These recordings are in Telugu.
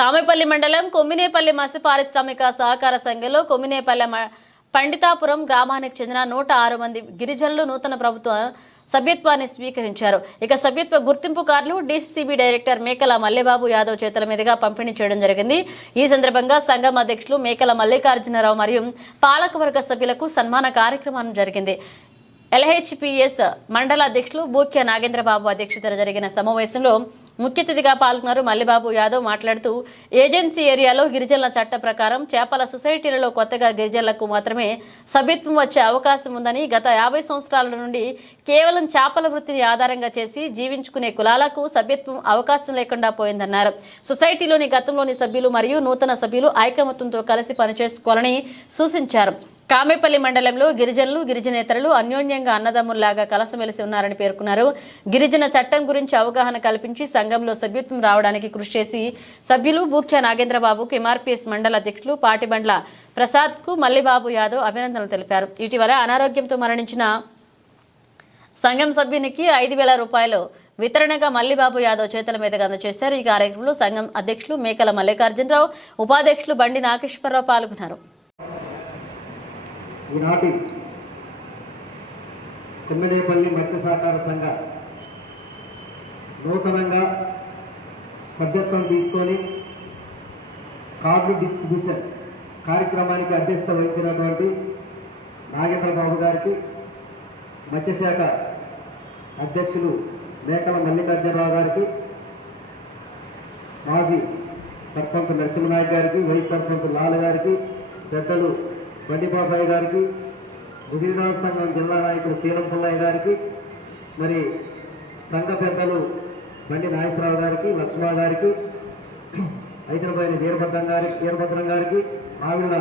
కామెపల్లి మండలం కొమ్మినేపల్లి మత్స్య పారిశ్రామిక సహకార సంఘంలో కొమ్మినేపల్లి పండితాపురం గ్రామానికి చెందిన 106 మంది గిరిజనులు నూతన ప్రభుత్వ సభ్యత్వాన్ని స్వీకరించారు. ఇక సభ్యత్వ గుర్తింపు కార్డులు డీసీబీ డైరెక్టర్ మేకల మల్లిబాబు యాదవ్ చేతుల మీదుగా పంపిణీ చేయడం జరిగింది. ఈ సందర్భంగా సంఘం అధ్యక్షులు మేకల మల్లికార్జునరావు మరియు పాలకవర్గ సభ్యులకు సన్మాన కార్యక్రమం జరిగింది. LHPS మండల అధ్యక్షులు బూక్య నాగేంద్రబాబు అధ్యక్షతన జరిగిన సమావేశంలో ముఖ్య అతిథిగా పాల్గొన్నారు. మల్లిబాబు యాదవ్ మాట్లాడుతూ ఏజెన్సీ ఏరియాలో గిరిజనుల చట్ట ప్రకారం చేపల సొసైటీలలో కొత్తగా గిరిజనులకు మాత్రమే సభ్యత్వం వచ్చే అవకాశం ఉందని, గత 50 సంవత్సరాల నుండి కేవలం చేపల వృత్తిని ఆధారంగా చేసి జీవించుకునే కులాలకు సభ్యత్వం అవకాశం లేకుండా పోయిందన్నారు. సొసైటీలోని గతంలోని సభ్యులు మరియు నూతన సభ్యులు ఐకమత్యంతో కలిసి పనిచేసుకోవాలని సూచించారు. కామెపల్లి మండలంలో గిరిజనులు గిరిజనేతరులు అన్యోన్యంగా అన్నదమ్ముల్లాగా కలసమెలిసి ఉన్నారని పేర్కొన్నారు. గిరిజన చట్టం గురించి అవగాహన కల్పించి సంఘంలో సభ్యత్వం రావడానికి కృషి చేసి సభ్యులు బూక్య నాగేంద్రబాబుకు MRPS మండల అధ్యక్షులు పాటిబండ్ల ప్రసాద్కు మల్లిబాబు యాదవ్ అభినందనలు తెలిపారు. ఇటీవల అనారోగ్యంతో మరణించిన సంఘం సభ్యునికి 5,000 రూపాయలు వితరణగా మల్లిబాబు యాదవ్ చేతుల మీదుగా అందజేశారు. ఈ కార్యక్రమంలో సంఘం అధ్యక్షులు మేకల మల్లికార్జునరావు, ఉపాధ్యక్షులు బండి నాగేశ్వరరావు పాల్గొన్నారు. ఈనాటి కొమ్మినేపల్లి మత్స్య సహకార సంఘ నూతనంగా సభ్యత్వం తీసుకొని కార్డు డిస్ట్రిబ్యూషన్ కార్యక్రమానికి అధ్యక్షత వహించినటువంటి నాగేంద్రబాబు గారికి, మత్స్యశాఖ అధ్యక్షులు మేకల మల్లికార్జునరావు గారికి, మాజీ సర్పంచ్ నరసింహనాయక్ గారికి, వైస్ సర్పంచ్ లాల్ గారికి, పెద్దలు బండిబాబాయ్ గారికి, ముదిరినాథ్ సంఘం జిల్లా నాయకులు శీలం పుల్లయ్య గారికి, మరి సంఘ పెద్దలు బండి నాగేశ్వరరావు గారికి, లక్ష్మణ గారికి, హైదరాబాద్ వీరభద్రం గారికి, ఆవిడ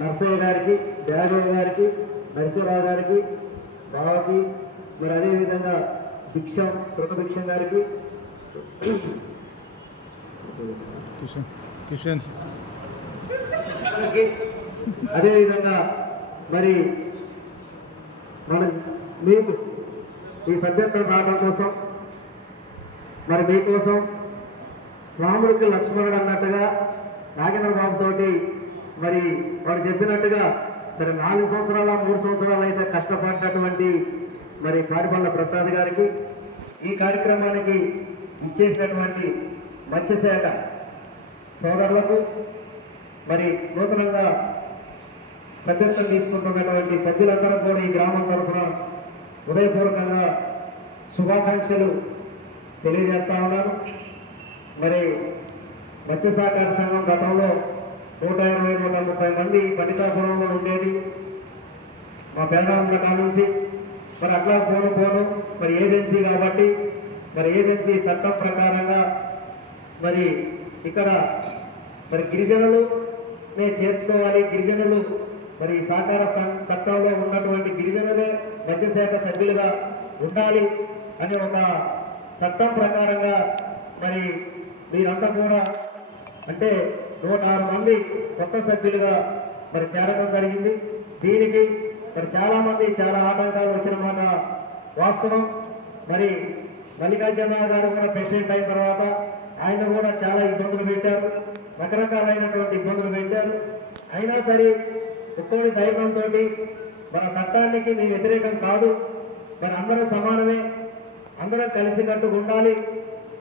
నరసయ్య గారికి, దేవయ్య గారికి, నరసింహరావు గారికి, బావకి, మరి అదేవిధంగా భిక్షం కృతభిక్షం గారికి, అదేవిధంగా మరి మీకు ఈ సభ్యత్వం రావడం కోసం మరి మీకోసం రాముడికి లక్ష్మణుడు అన్నట్టుగా నాగేంద్రబాబు తోటి మరి వాడు చెప్పినట్టుగా సరే 4 సంవత్సరాల 3 సంవత్సరాలు అయితే కష్టపడినటువంటి మరి పాటిబండ్ల ప్రసాద్ గారికి, ఈ కార్యక్రమానికి ఇచ్చేసినటువంటి మత్స్యశాఖ సోదరులకు, మరి నూతనంగా సభ్యత్వం తీసుకుంటున్నటువంటి సభ్యులందరూ కూడా ఈ గ్రామం తరఫున హృదయపూర్వకంగా శుభాకాంక్షలు తెలియజేస్తా ఉన్నాను. మరి మత్స్య సహకార సంఘం గతంలో 120-130 మంది పండితాపురంలో ఉండేది. మా పేదల కానుంచి మరి అట్లా పోను మరి ఏజెన్సీ కాబట్టి మరి ఏజెన్సీ చట్టం ప్రకారంగా మరి ఇక్కడ మరి గిరిజనులు చేర్చుకోవాలి, గిరిజనులు మరి సహకార చట్టంలో ఉన్నటువంటి గిరిజనులే మత్స్యశాఖ సభ్యులుగా ఉండాలి అని ఒక చట్టం ప్రకారంగా మరి మీరంతా కూడా అంటే 106 మంది కొత్త సభ్యులుగా మరి చేరడం జరిగింది. దీనికి మరి చాలామంది చాలా ఆటంకాలు వచ్చిన మాట వాస్తవం. మరి మల్లికార్జునరావు గారు కూడా ప్రెసిడెంట్ అయిన తర్వాత ఆయన కూడా చాలా ఇబ్బందులు పెట్టారు, రకరకాలైనటువంటి ఇబ్బందులు పెట్టారు. అయినా సరే ఒక్కోడి ధైర్యంతో మన చట్టానికి మేము వ్యతిరేకం కాదు, మరి అందరూ సమానమే, అందరం కలిసికట్టుగా ఉండాలి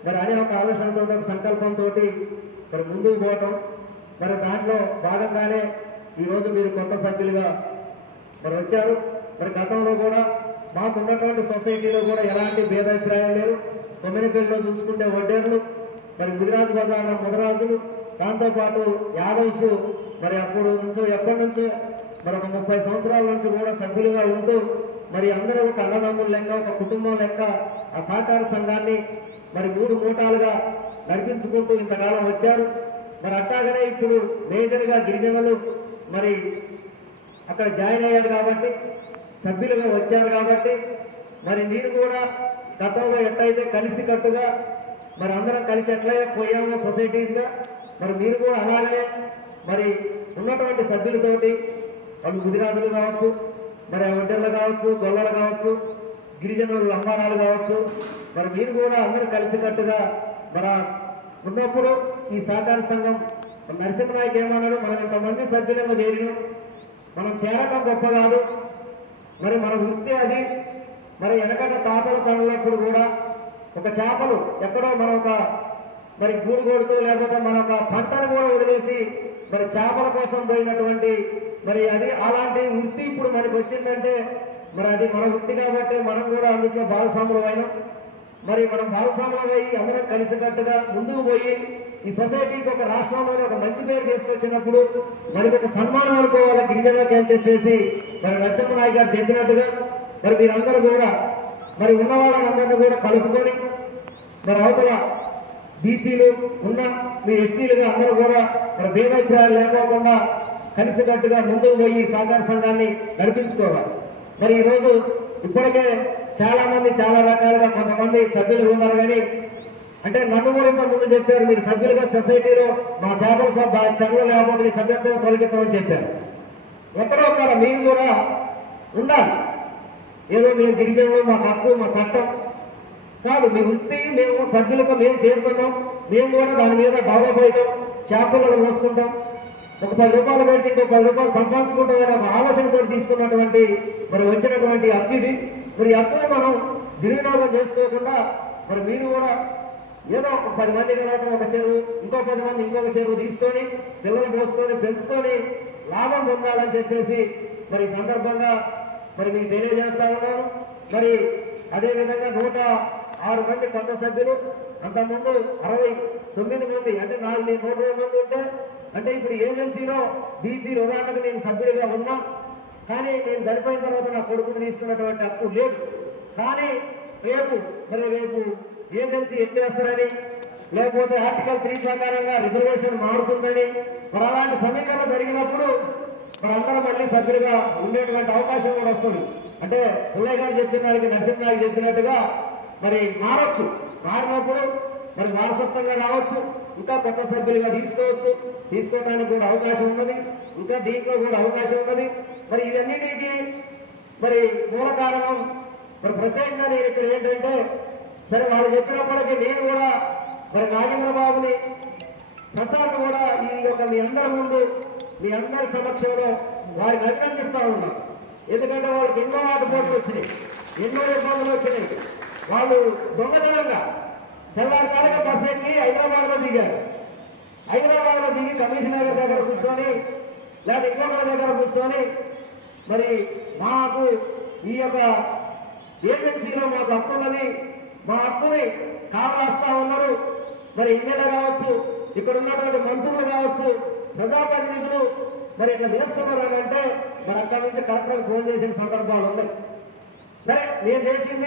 మరి అనే ఒక ఆలోచనతో ఒక సంకల్పంతో మరి ముందుకు పోవటం, మరి దాంట్లో భాగంగానే ఈరోజు మీరు కొత్త సభ్యులుగా మరి వచ్చారు. మరి గతంలో కూడా మాకు ఉన్నటువంటి సొసైటీలో కూడా ఎలాంటి భేదాభిప్రాయాలు లేవు. కొమ్మినేపల్లిలో చూసుకుంటే వడ్డేర్లు, మరి ముదిరాజు బజార్ల ముదరాజులు, దాంతోపాటు యాదవ్స్ మరి అప్పుడు నుంచో ఎప్పటి నుంచో మరి ఒక 30 సంవత్సరాల నుంచి కూడా సభ్యులుగా ఉంటూ మరి అందరూ ఒక అన్నదమ్ముల లెక్క, ఒక కుటుంబం లెక్క ఆ సహకార సంఘాన్ని మరి 3 మూటాలుగా నడిపించుకుంటూ ఇంతకాలం వచ్చారు. మరి అట్టాగనే ఇప్పుడు మేజర్గా గిరిజనులు మరి అక్కడ జాయిన్ అయ్యారు కాబట్టి, సభ్యులుగా వచ్చారు కాబట్టి మరి మీరు కూడా గతంలో ఎట్లయితే కలిసికట్టుగా మరి అందరం కలిసి ఎట్లయితే పోయామో సొసైటీగా మరి మీరు కూడా అలాగనే మరి ఉన్నటువంటి సభ్యులతోటి వాళ్ళు గుదిరాజులు కావచ్చు, మరి ఒడ్డర్లు కావచ్చు, గొల్లలు కావచ్చు, గిరిజనుల లంబారాలు కావచ్చు, మరి మీరు కూడా అందరూ కలిసికట్టుగా మరి ఉన్నప్పుడు ఈ సహకార సంఘం నరసింహనాయక్ ఏమన్నాడు, మనం ఇంతమంది సభ్యులంగా చేరినాం, మనం చేరటం గొప్ప కాదు, మరి మన వృత్తి అది. మరి వెనకట తాతల తండ్రులప్పుడు కూడా ఒక చేపలు ఎక్కడో మన ఒక మరి గూడు కొడుతూ లేకపోతే మన ఒక పంటను కూడా వదిలేసి మరి చేపల కోసం పోయినటువంటి మరి అది అలాంటి వృత్తి ఇప్పుడు మనకు వచ్చిందంటే మరి అది మన వృత్తి కాబట్టి మనం కూడా అందులో భాగస్వాములు అయినాం. మరి మనం భాగస్వాములు అయ్యి అందరం కలిసికట్టుగా ముందుకు పోయి ఈ సొసైటీకి ఒక రాష్ట్రంలోనే ఒక మంచి పేరు తీసుకొచ్చినప్పుడు మనకి ఒక సన్మానం అనుకోవాలి గిరిజనులకి అని చెప్పేసి మరి నరసింహనాయక్ గారు చెప్పినట్టుగా మరి మీరందరూ కూడా మరి ఉన్న వాళ్ళని అందరినీ కూడా కలుపుకొని మరి అవతల బీసీలు ఉన్న మీ ఎస్టీలుగా అందరూ కూడా మరి భేదాభిప్రాయాలు లేకోకుండా కలిసికట్టుగా ముందుకు పోయి సహకార సంఘాన్ని నడిపించుకోవాలి. మరి ఈరోజు ఇప్పటికే చాలా మంది చాలా రకాలుగా కొంతమంది సభ్యులు ఉన్నారు, కానీ అంటే నన్ను కూడా ఇంత ముందు చెప్పారు, మీరు సభ్యులుగా సొసైటీలో మా చేపల చదువు లేకపోతే మీ సభ్యత్వం తొలగిస్తామని చెప్పారు. ఎక్కడో ఒక్కడ మీరు కూడా ఉండాలి. ఏదో మేము గిరిజనులు మా హక్కు మా చట్టం కాదు, మీ వృత్తి మేము సభ్యులుగా మేము చేరుకుంటాం, మేము కూడా దాని మీద డెవలప్ అవుతాం, చేపలను మోసుకుంటాం, ఒక 10 రూపాయలు పెట్టి ఇంకో 10 రూపాయలు సంపాదించుకుంటాం అనే ఒక ఆలోచనతో తీసుకున్నటువంటి మరి వచ్చినటువంటి హక్కు ఇది. మరి హక్కును మనం దుర్వినియోగం చేసుకోకుండా మరి మీరు కూడా ఏదో ఒక 10 మంది కలవటం ఒక చెరువు, ఇంకో 10 మంది ఇంకొక చెరువు తీసుకొని పిల్లలు పోసుకొని పెంచుకొని లాభం పొందాలని చెప్పేసి మరి ఈ సందర్భంగా మరి మీకు తెలియజేస్తా ఉన్నాను. మరి అదేవిధంగా 106 మంది కొత్త సభ్యులు, అంతకుముందు 69 మంది, అంటే నాకు నేను 120 మంది ఉంటే అంటే ఇప్పుడు ఏజెన్సీలో బీసీ ఉదాహరణకు నేను సభ్యుడిగా ఉన్నా, కానీ నేను చనిపోయిన తర్వాత నా కొడుకుని తీసుకున్నటువంటి హక్కు లేదు. కానీ రేపు ఏజెన్సీ ఎత్తేస్తారని లేకపోతే ఆర్టికల్ 3 ప్రకారంగా రిజర్వేషన్ మారుతుందని మరి అలాంటి సమీకరణ జరిగినప్పుడు మరి అందరూ మళ్ళీ సభ్యులుగా ఉండేటువంటి అవకాశం కూడా వస్తుంది. అంటే పుల్లయ్య గారు చెప్పినారికి నరసింహనాయక్ చెప్పినట్టుగా మరి మారచ్చు. మారినప్పుడు మరి వారసత్వంగా రావచ్చు, ఇంకా కొత్త సభ్యులుగా తీసుకోవడానికి కూడా అవకాశం ఉన్నది, ఇంకా దీంట్లో కూడా అవకాశం ఉన్నది. మరి ఇవన్నిటికీ మరి మూల కారణం మరి ప్రత్యేకంగా నేను ఇక్కడ ఏంటంటే, సరే వాళ్ళు చెప్పినప్పటికీ నేను కూడా మరి నాగేంద్ర బాబుని ప్రసాద్ కూడా ఈ యొక్క మీ అందరి ముందు మీ అందరి సమక్షంలో వారిని అభినందిస్తా ఉన్నాను. ఎందుకంటే వాళ్ళకి ఎన్నో ఆటపోట్లు వచ్చినాయి, ఎన్నో ఇబ్బందులు వచ్చినాయి. వాళ్ళు దొంగతనంగా తెల్లారికాలుగా బస్సు ఎక్కి హైదరాబాద్లో దిగారు. హైదరాబాద్లో దిగి కమిషనర్ దగ్గర కూర్చొని లేదా ఇంకొకరి దగ్గర కూర్చొని మరి మాకు ఈ యొక్క ఏజెన్సీలో మాకు హక్కు ఉన్నది, మా హక్కుని కావరాస్తా ఉన్నారు. మరి ఎమ్మెల్యే కావచ్చు, ఇక్కడ ఉన్నటువంటి మంత్రులు కావచ్చు, ప్రజాప్రతినిధులు మరి ఇట్లా చేస్తున్నారు అంటే మరి అక్కడి నుంచి కలెక్టర్కి ఫోన్ చేసిన సందర్భాలు ఉన్నాయి. సరే నేను చేసింది